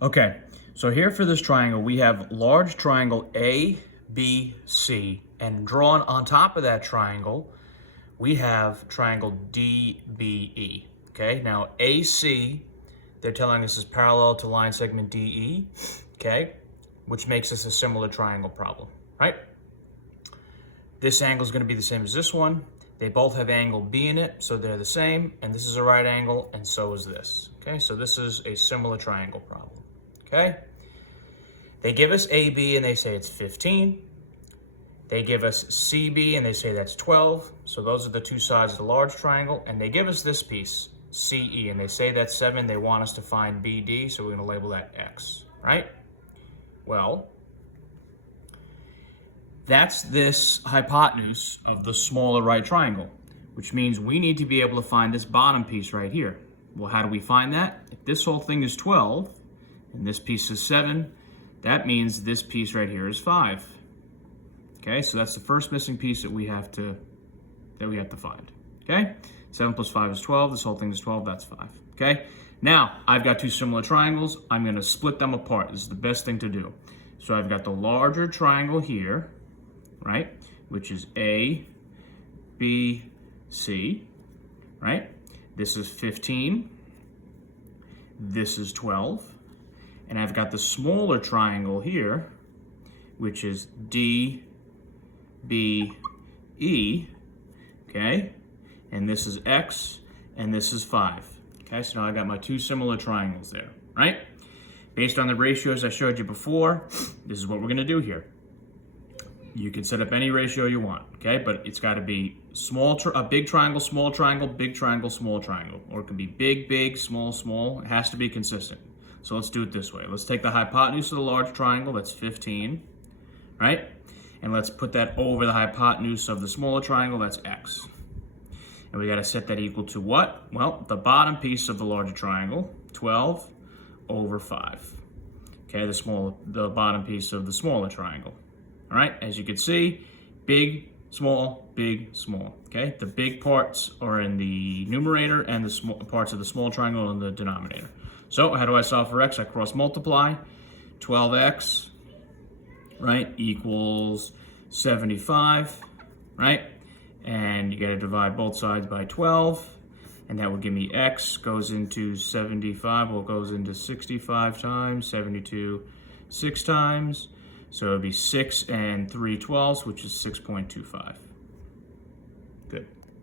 Okay, so here for this triangle, we have large triangle ABC, and drawn on top of that triangle, we have triangle DBE. Okay, now AC, they're telling us is parallel to line segment DE, okay, which makes this a similar triangle problem, right? This angle is going to be the same as this one. They both have angle B in it, so they're the same, and this is a right angle, and so is this. Okay, so this is a similar triangle problem. Okay? They give us AB and they say it's 15. They give us CB and they say that's 12. So those are the two sides of the large triangle, and they give us this piece, CE, and they say that's 7. They want us to find BD, so we're going to label that X, right? Well, that's this hypotenuse of the smaller right triangle, which means we need to be able to find this bottom piece right here. Well, how do we find that? If this whole thing is 12 and this piece is 7, that means this piece right here is 5. Okay, so that's the first missing piece that we have to find. Okay, 7 plus 5 is 12. This whole thing is 12. That's 5. Okay, now I've got two similar triangles. I'm going to split them apart. This is the best thing to do. So I've got the larger triangle here, right, which is A, B, C, right? This is 15. This is 12. And I've got the smaller triangle here, which is D, B, E, okay? And this is X, and this is 5. Okay, so now I got my two similar triangles there, right? Based on the ratios I showed you before, this is what we're gonna do here. You can set up any ratio you want, okay? But it's got to be a big triangle, small triangle, big triangle, small triangle. Or it can be big, big, small, small. It has to be consistent. So let's do it this way. Let's take the hypotenuse of the large triangle, that's 15, right? And let's put that over the hypotenuse of the smaller triangle, that's X. And we got to set that equal to what? Well, the bottom piece of the larger triangle, 12 over 5. Okay, the bottom piece of the smaller triangle. All right, as you can see, big, small, okay? The big parts are in the numerator and the small parts of the small triangle in the denominator. So how do I solve for X? I cross multiply, 12X, right, equals 75, right? And you gotta divide both sides by 12, and that will give me X goes into 75, well, goes into 65 times, 72, 6 times. So it would be 6 and 3/12, which is 6.25.